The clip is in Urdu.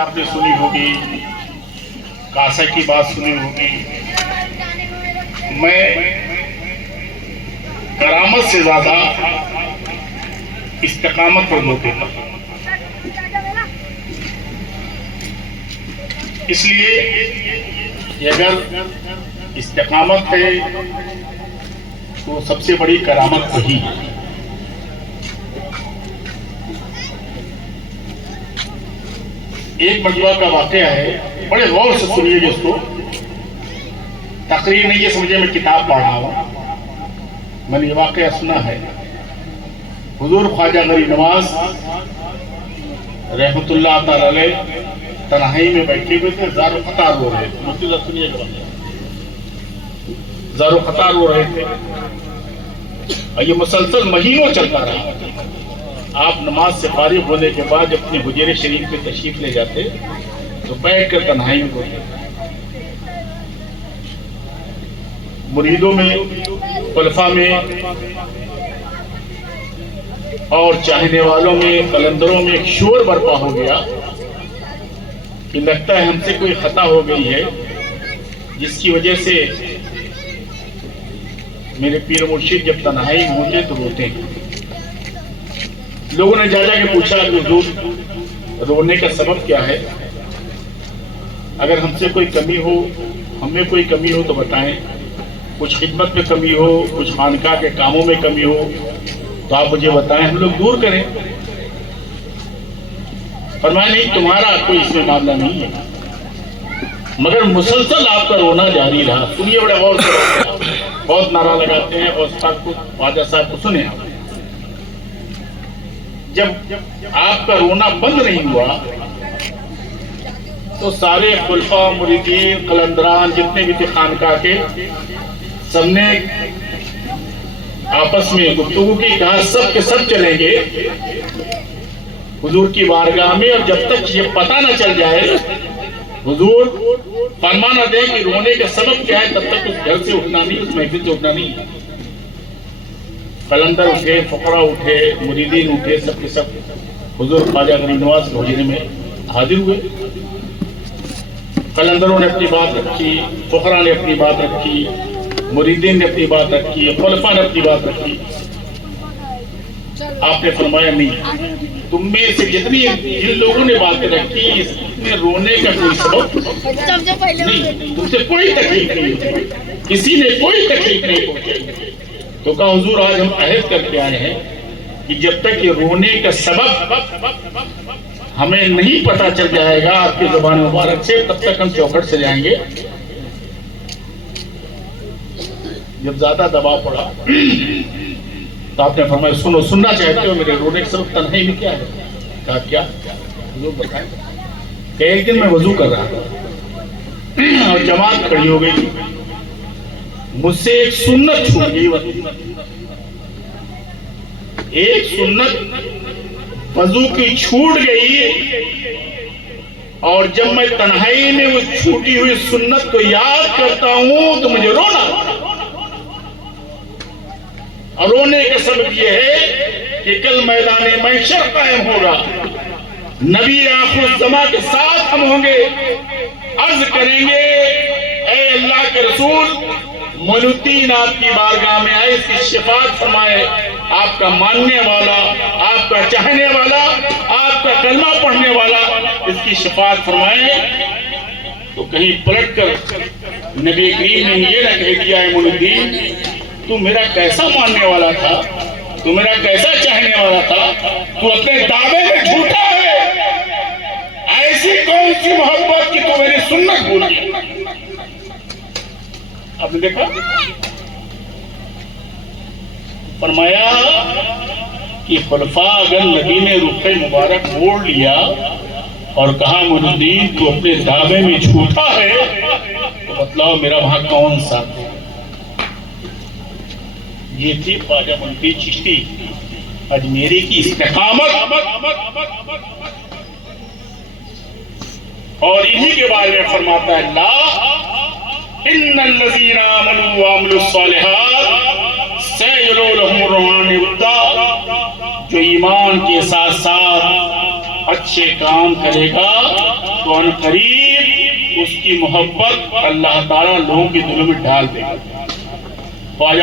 آپ نے سنی ہوگی، کاسا کی بات سنی ہوگی. میں کرامت سے زیادہ استقامت پر زور دیتا ہوں. اس لیے کہ اگر استقامت ہے تو سب سے بڑی کرامت وہی ہے. ایک مرتبہ کا واقعہ ہے، بڑے غور سے سنیے گا اس کو. تقریر نہیں یہ سمجھے میں کتاب پڑھ رہا ہوں. میں نے یہ واقعہ سنا ہے. حضور خواجہ غریب نواز رحمۃ اللہ تعالی علیہ تنہائی میں بیٹھے ہوئے تھے، زار و قطار رو رہے تھے. سنیے گا، زار و قطار رو رہے تھے اور یہ مسلسل مہینوں چلتا رہا. آپ نماز سے فارغ ہونے کے بعد اپنے حجرے شریف میں تشریف لے جاتے تو بیٹھ کر تنہائی میں روتے. مریدوں میں، خلفاء میں اور چاہنے والوں میں، قلندروں میں ایک شور برپا ہو گیا کہ لگتا ہے ہم سے کوئی خطا ہو گئی ہے، جس کی وجہ سے میرے پیر مرشد جب تنہائی میں ہوتے تو روتے ہیں. لوگوں نے جا کے پوچھا کہ حضور رونے کا سبب کیا ہے؟ اگر ہم سے کوئی کمی ہو، ہم میں کوئی کمی ہو تو بتائیں. کچھ خدمت میں کمی ہو، کچھ خانقاہ کے کاموں میں کمی ہو تو آپ مجھے بتائیں، ہم لوگ دور کریں. فرمایا نہیں، تمہارا کوئی اس میں معاملہ نہیں ہے، مگر مسلسل آپ کا رونا جاری رہا. سنیے بڑے غور سے، بہت نعرہ لگاتے ہیں اور خواجہ صاحب کو سنیں. جب آپ کا رونا بند نہیں ہوا تو سارے خلفاء، مریدین، قلندران جتنے بھی تھے خانقاہ کے، سب نے آپس میں گفتگو کی، کہا سب کے سب چلیں گے حضور کی بارگاہ میں، اور جب تک یہ پتہ نہ چل جائے، حضور فرما نہ دیں کہ رونے کا سبب کیا ہے، تب تک اس گھر سے اٹھنا نہیں، اس محفل سے اٹھنا نہیں. قلندر اٹھے، فقراء اٹھے، مریدین اٹھے، سب کے سب حضور خواجہ غریب نواز کے حجرے میں حاضر ہوئے. قلندروں نے اپنی بات رکھی، فقراء نے اپنی بات رکھی، مریدین نے اپنی بات رکھی، خلفاء نے اپنی بات رکھی. آپ نے فرمایا نہیں، تم میں سے جتنی جن لوگوں نے باتیں رکھی اس میں رونے کا کوئی سبب نہیں، تم سے کوئی تکلیف نہیں ہوئی، کسی نے کوئی تکلیف نہیں پہنچائی. تو کہا حضور آج ہم عہد کر کے آئے ہیں کہ جب تک یہ رونے کا سبب ہمیں نہیں پتہ چل جائے گا آپ کی زبان مبارک سے، تب تک ہم چوکھٹ سے جائیں گے. جب زیادہ دباؤ پڑا تو آپ نے فرمایا سنو، سننا چاہتے ہو میرے رونے کا سبب تنہائی میں کیا ہے؟ کہا کیا؟ حضور بتائیں. کہ ایک دن میں وضو کر رہا تھا اور جماعت کھڑی ہو گئی، مجھ سے ایک سنت چھوٹ گئی. ایک سنت وضو کی چھوٹ گئی، اور جب میں تنہائی میں اس چھوٹی ہوئی سنت کو یاد کرتا ہوں تو مجھے رونا. اور رونے کا سبب یہ ہے کہ کل میدان محشر قائم ہوگا، نبی آخر الزماں کے ساتھ ہم ہوں گے، عرض کریں گے اے اللہ کے رسول، معین الدین آپ کی بارگاہ میں آئے، اس کی شفاعت فرمائے. آپ کا ماننے والا، آپ کا چاہنے والا، آپ کا کلمہ پڑھنے والا اس کی شفاعت فرمائے. تو کہیں پلٹ کر نبی کریم نے یہ نہ کہہ دیا ہے معین الدین تو میرا کیسا ماننے والا تھا، تو میرا کیسا چاہنے والا تھا، تو اپنے دعوے میں جھوٹا ہے. ایسی کون سی محبت کی تو میری سنت بھول گئی. آپ نے دیکھا، فرمایا کہ خلفاء اگر نبی نے رخ مبارک موڑ لیا اور کہا معین الدین تو اپنے دعوے میں جھوٹا ہے، تو بتلاؤ میرا وہاں کون سا؟ یہ تھی خواجہ معین الدین چشتی اجمیری کی استقامت. اور انہی کے بارے میں فرماتا ہے لا ان الذین آمنوا وعملوا الصالحات سیجعل لهم الرحمن ودا. جو ایمان کے ساتھ ساتھ اچھے کام کرے گا تو ان قریب اس کی محبت اللہ تعالیٰ لوگوں کے دلوں میں ڈال دے گا. خواجہ